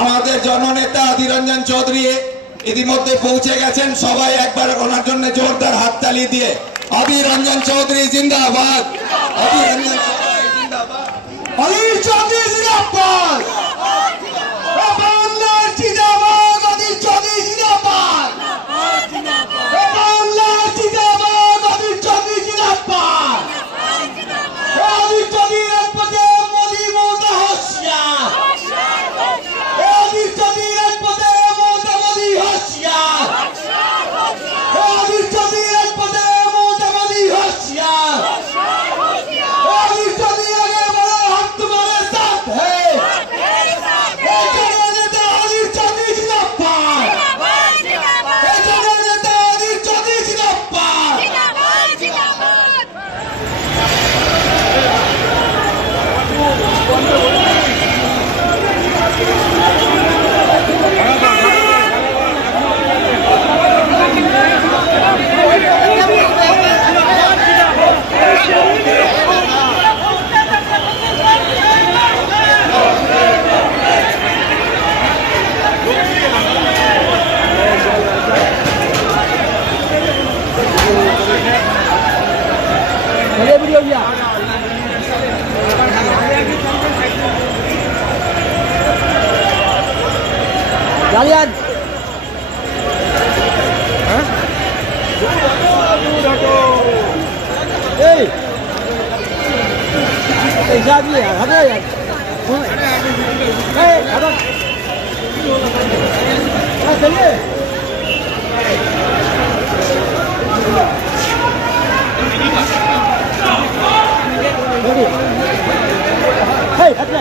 আমাদের জননেতা অধীর রঞ্জন চৌধুরী ইতিমধ্যে পৌঁছে গেছেন। সবাই একবার ওনার জন্য জোরদার হাততালি দিয়ে অধীর রঞ্জন চৌধুরী জিন্দাবাদ, অধীর রঞ্জন চৌধুরী জিন্দাবাদ, অধীর চৌধুরী জিন্দাবাদ, বাংলার জিন্দাবাদ, অধীর চৌধুরী জিন্দাবাদ, বাংলার জিন্দাবাদ, অধীর চৌধুরী জিন্দাবাদ, অধীর চৌধুরী রাজপথে মোদি মমতা হোশিয়ার, অধীর চৌধুরী রাজপথে মমতা মোদি হোশিয়ার, অধীর চৌধুরী রাজপথে মমতা মোদি হোশিয়ার, অধীর চৌধুরী আগে বড় হাত তোমারে সাথ হে, এখানে নেতা অধীর চৌধুরী জিন্দাবাদ, এখানে নেতা অধীর চৌধুরী জিন্দাবাদ। Kalian. Hey. Hey, jadi ya, ada ya. Hey, ada. Ah, tadi. Hey, ada.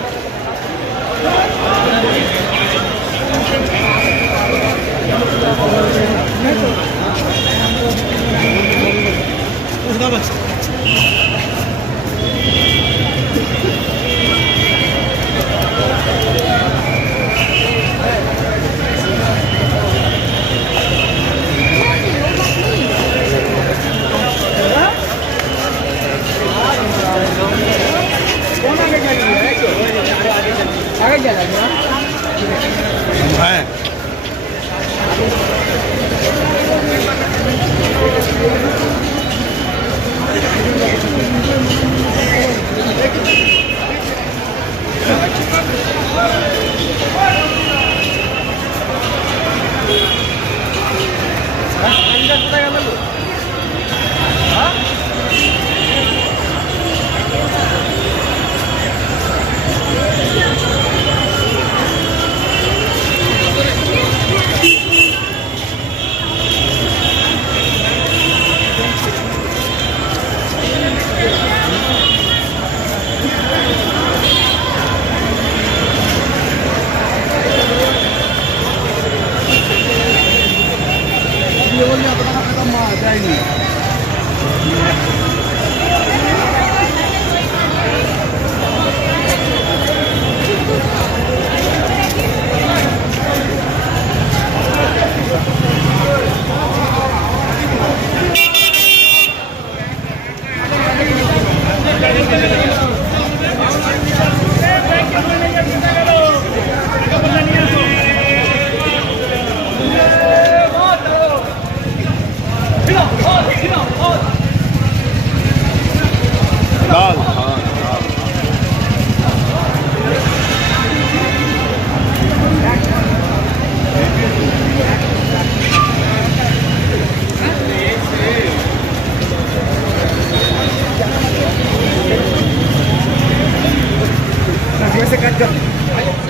आगे चला है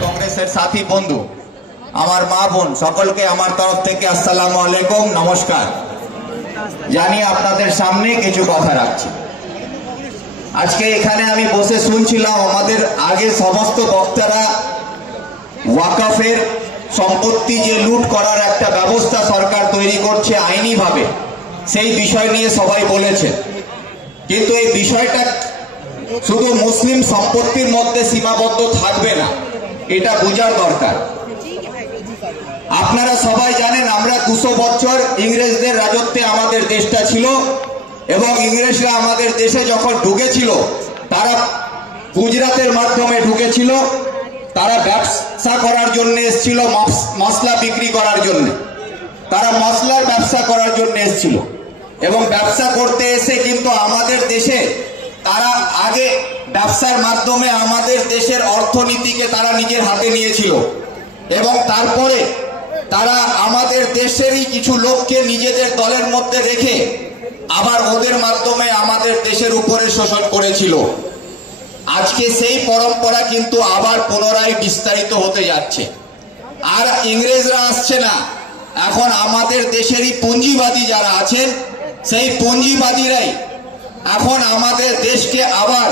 কংগ্রেসের সাথী বন্ধু, আমার মা বোন সকলকে আমার তরফ থেকে আসসালামু আলাইকুম, নমস্কার জানিয়ে আপনাদের সামনে কিছু কথা রাখছি। আজকে এখানে আমি বসে শুনছিলাম আমাদের আগে সমস্ত বক্তারা ওয়াকফের সম্পত্তি যে লুট করার একটা ব্যবস্থা সরকার তৈরি করছে আইনিভাবে, সেই বিষয় নিয়ে সবাই বলেছে। কিন্তু এই বিষয়টা শুধু মুসলিম সম্পত্তির মধ্যে সীমাবদ্ধ থাকবে না, এটা বোঝার দরকার। আপনারা সবাই জানেন আমরা 200 বছর ইংরেজদের রাজত্বে আমাদের দেশটা ছিল, এবং ইংরেজরা আমাদের দেশে যখন ঢুকেছিল তারা গুজরাটের মাধ্যমে ঢুকেছিল, তারা ব্যবসা করার জন্য এসেছিল, মশলা বিক্রি করার জন্য। তারা মশলার ব্যবসা করার জন্য এসেছিল এবং ব্যবসা করতে এসে কিন্তু আমাদের দেশে তারা আগে ব্যবসার মাধ্যমে আমাদের দেশের অর্থনীতিকে তারা নিজের হাতে নিয়েছিল এবং তারপরে তারা আমাদের দেশেরই কিছু লোককে নিজেদের দলের মধ্যে রেখে আবার ওদের মাধ্যমে আমাদের দেশের উপরে শোষণ করেছিল। আজকে সেই পরম্পরা কিন্তু আবার পুনরায় বিস্তারিত হতে যাচ্ছে। আর ইংরেজরা আসছে না, এখন আমাদের দেশেরই পুঁজিবাদী যারা আছেন সেই পুঁজিবাদীরাই এখন আমাদের দেশকে আবার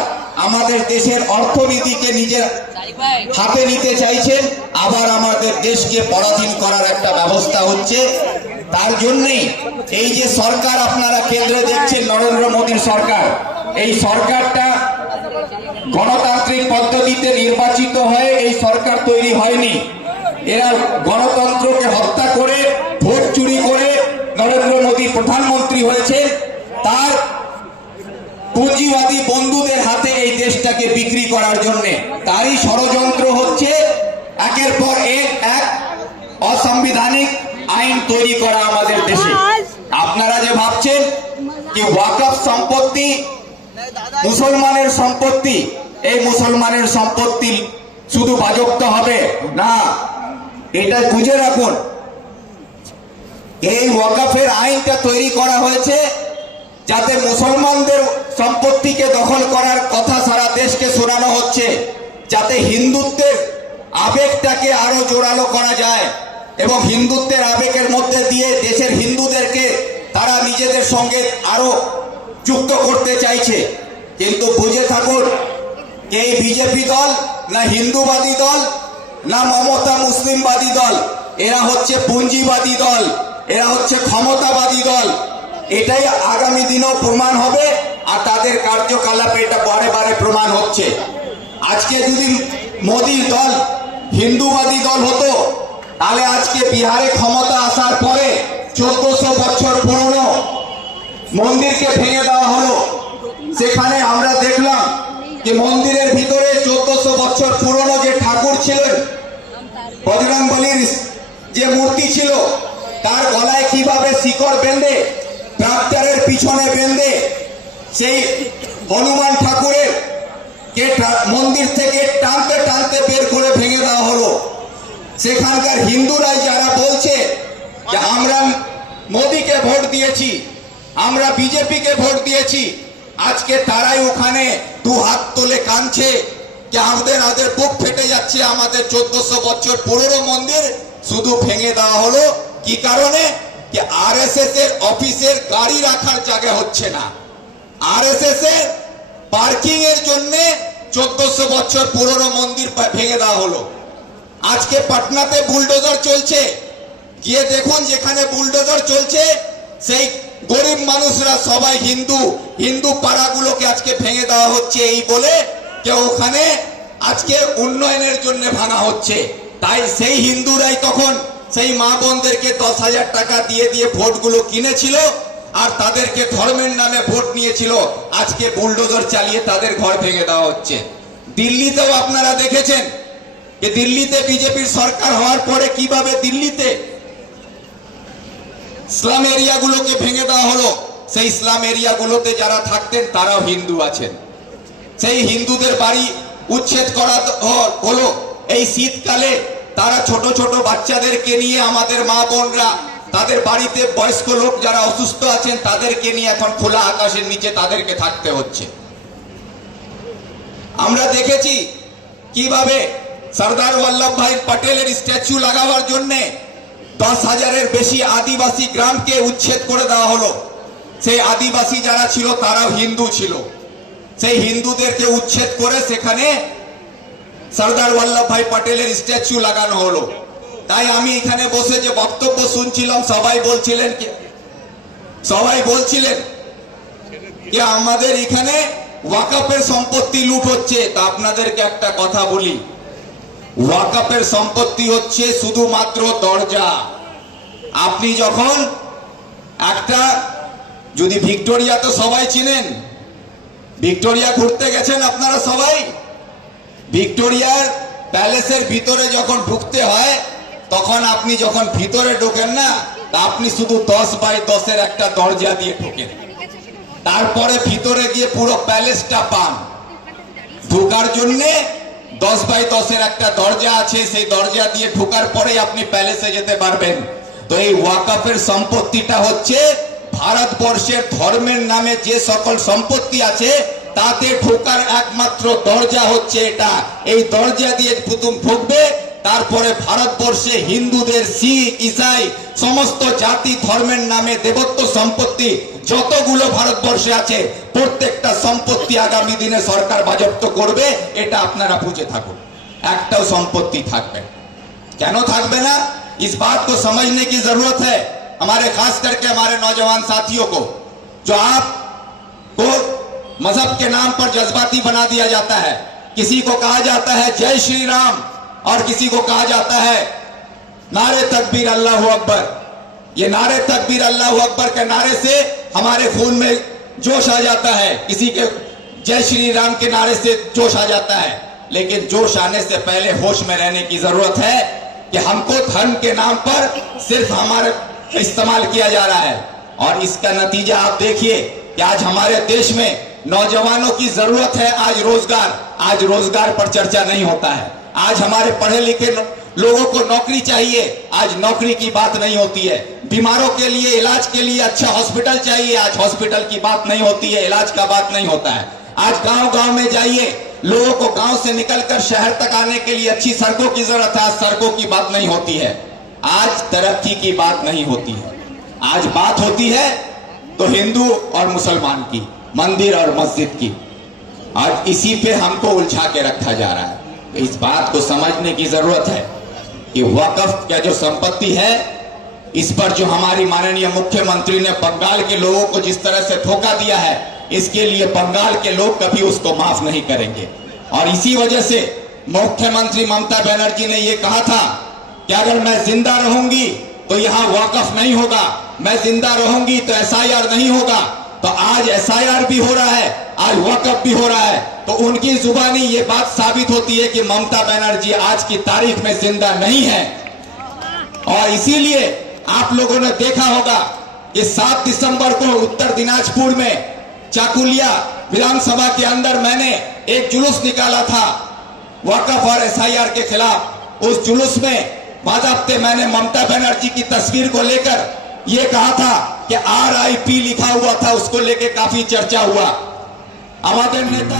আমাদের দেশের অর্থনীতিকে নিজের হাতে নিতে চাইছেন, আবার আমাদের দেশকে পরাধীন করার একটা ব্যবস্থা হচ্ছে। তার জন্যই এই যে সরকার আপনারা কেন্দ্রে দেখছেন নরেন্দ্র মোদীর সরকার, এই সরকারটা গণতান্ত্রিক পদ্ধতিতে নির্বাচিত হয়ে এই সরকার তৈরি হয়নি। এরা গণতন্ত্রকে হত্যা করে ভোট চুরি করে নরেন্দ্র মোদী প্রধানমন্ত্রী হয়েছে। তার পুঁজিবাদী বন্ধুদের হাতে এই দেশটাকে বিক্রি করার জন্য তারই ষড়যন্ত্র হচ্ছে। একের পর এক অসাংবিধানিক আইন তৈরি করা আমাদের দেশে। আপনারা যে ভাবছেন কি ওয়াকফ সম্পত্তি মুসলমানের সম্পত্তি, এই মুসলমানের সম্পত্তি শুধু বাজেয়াপ্ত হবে না, এটা বুঝে রাখুন। এই ওয়াকফের আইনটা তৈরি করা হয়েছে যাতে মুসলমানদের সম্পত্তিকে দখল করার কথা সারা দেশকে শোনানো হচ্ছে, যাতে হিন্দুত্বের আবেগটাকে আরো জোরালো করা যায় এবং হিন্দুত্বের আবেগের মধ্যে দিয়ে দেশের হিন্দুদেরকে তারা নিজেদের সঙ্গে আরো যুক্ত করতে চাইছে। কিন্তু বুঝে থাকুন, এই বিজেপি দল না হিন্দুবাদী দল না মমতা মুসলিমবাদী দল, এরা হচ্ছে পুঁজিবাদী দল, এরা হচ্ছে ক্ষমতাবাদী দল। এটাই আগামী দিনেও প্রমাণ হবে আর তাদের কার্যকলাপে এটা বারে বারে প্রমাণ হচ্ছে। আজকে যদি মোদীর দল হিন্দুবাদী দল হতো তাহলে আজকে বিহারে ক্ষমতা আসার পরে 1400 বছর পুরনো মন্দিরকে ভেঙে দেওয়া হলো। সেখানে আমরা দেখলাম যে মন্দিরের ভিতরে 1400 বছর পুরনো যে ঠাকুর ছিলেন, বজরংবলীর যে মূর্তি ছিল, তার গলায় কিভাবে শিকড় বেঁধে ট্রাক্টরের পিছনে বেঁধে সেই হনুমান ঠাকুরের কে মন্দির থেকে টানতে টানতে বের করে ভেঙে দেওয়া হলো। সেখানকার হিন্দুরাই যারা বলছে যে আমরা মোদীকে ভোট দিয়েছি, আমরা বিজেপিকে ভোট দিয়েছি, আজকে তারাই ওখানে দু হাত তুলে কাঁদছে যে আমাদের বুক ফেটে যাচ্ছে, আমাদের 1400 বছর পুরনো মন্দির শুধু ভেঙে দেওয়া হলো। কি কারণে? যে আরএসএস এর অফিসের গাড়ি রাখার জায়গা হচ্ছে না, আরএসএস এর পার্কিং এর জন্য 1400 বছর পুরনো মন্দির ভেঙে দেওয়া হলো। আজকে পাটনাতে বুলডোজার চলছে, গিয়ে দেখুন যেখানে বুলডোজার চলছে সেই গরিব মানুষরা সবাই হিন্দু পাড়াগুলোকে আজকে ভেঙে দেওয়া হচ্ছে এই বলে যে ওখানে আজকে উন্নয়নের জন্য ভাঙা হচ্ছে। তাই সেই হিন্দুরাই তখন সেই মা বোনদেরকে 10,000 টাকা দিয়ে দিয়ে ভোটগুলো কিনেছিল আর তাদেরকে ধর্মের নামে ভোট নিয়েছিল। আজকে বুলডোজার চালিয়ে তাদের ঘর ভেঙে দেওয়া হচ্ছে। দিল্লিতেও আপনারা দেখেছেন যে দিল্লিতে বিজেপির সরকার হওয়ার পরে কিভাবে দিল্লিতে ইসলাম এরিয়াগুলোকে ভেঙে দেওয়া হলো। সেই ইসলাম এরিয়াগুলোতে যারা থাকতেন তারাও হিন্দু আছেন, সেই হিন্দুদের বাড়ি উচ্ছেদ করা হলো। এই শীতকালে তারা ছোট ছোট বাচ্চাদেরকে নিয়ে আমাদের মা বোনরা তাদের বাড়িতে বয়স্ক লোক যারা অসুস্থ আছেন তাদেরকে নিয়ে এখন খোলা আকাশের নিচে তাদেরকে থাকতে হচ্ছে। আমরা দেখেছি কিভাবে সরদার বল্লভভাই পটেলের স্ট্যাচু লাগাবার জন্য 10,000-এর বেশি আদিবাসী গ্রামকে উচ্ছেদ করে দেওয়া হলো। সেই আদিবাসী যারা ছিল তারাও হিন্দু ছিল, সেই হিন্দুদেরকে উচ্ছেদ করে সেখানে সরদার বল্লভভাই পটেলের স্ট্যাচু লাগানো হলো। তাই আমি এখানে বসে যে বক্তব্য শুনছিলাম সবাই বলছিলেন যে আমাদের এখানে ওয়াকফের সম্পত্তি লুট হচ্ছে। তা আপনাদেরকে একটা কথা বলি, ওয়াকফের সম্পত্তি হচ্ছে শুধুমাত্র দরজা। আপনি যখন একটা যদি ভিক্টোরিয়া তো সবাই চিনেন, ভিক্টোরিয়া ঘুরতে গেছেন আপনারা সবাই, ভিক্টোরিয়ার প্যালেসের ভিতরে যখন ঢুকতে হয় তখন আপনি যখন ভিতরে ঢোকেন না, তা আপনি শুধু 10x10 একটা দরজা দিয়ে ঢোকেন। তারপরে ভিতরে গিয়ে পুরো প্যালেসটা পান। ঢোকার জন্যে 10x10 একটা দরজা আছে, সেই দরজা দিয়ে ঢোকার পরে আপনি প্যালেসে যেতে পারবেন। তো এই ওয়াকফের সম্পত্তিটা হচ্ছে ভারতবর্ষের ধর্মের নামে যে সকল সম্পত্তি আছে তাতে ঢোকার একমাত্র দরজা হচ্ছে এটা। এই দরজা দিয়ে প্রথম ঢুকবে, তারপরে ভারতবর্ষে হিন্দুদের, শিখ, ইসাই সমস্ত জাতি ধর্মের নামে দেবত্ব সম্পত্তি যতগুলো ভারতবর্ষে আছে প্রত্যেকটা সম্পত্তি আগামী দিনে সরকার বাজেয়াপ্ত করবে। এটা আপনারা বুঝে থাকুন। একটাও সম্পত্তি থাকবে না। কেন থাকবে না, इस बात को समझने की जरूरत है हमारे खास करके हमारे नौजवान साथियों को। जो आपको मजहब के नाम पर जज्बाती बना दिया जाता है, किसी को कहा जाता है जय श्री राम और किसी को कहा जाता है नारे तकबीर अल्लाह अकबर। ये नारे तकबीर अल्लाह अकबर के नारे से हमारे खून में जोश आ जाता है, किसी के जय श्री राम के नारे से जोश आ जाता है। लेकिन जोश आने से पहले होश में रहने की जरूरत है कि हमको धर्म के नाम पर सिर्फ हमारे इस्तेमाल किया जा रहा है। और इसका नतीजा आप देखिए कि आज हमारे देश में नौजवानों की जरूरत है आज रोजगार। आज रोजगार पर चर्चा नहीं होता है। आज हमारे पढ़े लिखे लोगों को नौकरी चाहिए, आज नौकरी की बात नहीं होती है। बीमारों के लिए इलाज के लिए अच्छा हॉस्पिटल चाहिए, आज हॉस्पिटल की बात नहीं होती है, इलाज का बात नहीं होता है। आज गांव गांव में जाइए, लोगों को गांव से निकलकर शहर तक आने के लिए अच्छी सड़कों की जरूरत है, आज सड़कों की बात नहीं होती है। आज तरक्की की बात नहीं होती है। आज बात होती है तो हिंदू और मुसलमान की, मंदिर और मस्जिद की। आज इसी पे हमको उलझा के रखा जा रहा है। तो इस बात को समझने की जरूरत है कि वक्फ का जो संपत्ति है, इस पर जो हमारी माननीय मुख्यमंत्री ने बंगाल के लोगों को जिस तरह से धोखा दिया है, इसके लिए बंगाल के लोग कभी उसको माफ नहीं करेंगे। और इसी वजह से मुख्यमंत्री ममता बनर्जी ने ये कहा था कि अगर मैं जिंदा रहूंगी तो यहाँ वक्फ नहीं होगा, मैं जिंदा रहूंगी तो SIR नहीं होगा। तो आज SIR भी हो रहा है, आज वक्फ भी हो रहा है। तो उनकी जुबानी ये बात साबित होती है कि ममता बनर्जी आज की तारीख में जिंदा नहीं है। और इसीलिए आप लोगों ने देखा होगा कि 7 दिसंबर को उत्तर दिनाजपुर में चाकुलिया विधानसभा के अंदर मैंने एक जुलूस निकाला था वक्फ और SIR के खिलाफ। उस जुलूस में बाकायदे मैंने ममता बनर्जी की तस्वीर को लेकर ये कहा था कि RIP लिखा हुआ था, उसको लेकर काफी चर्चा हुआ। हमारे नेता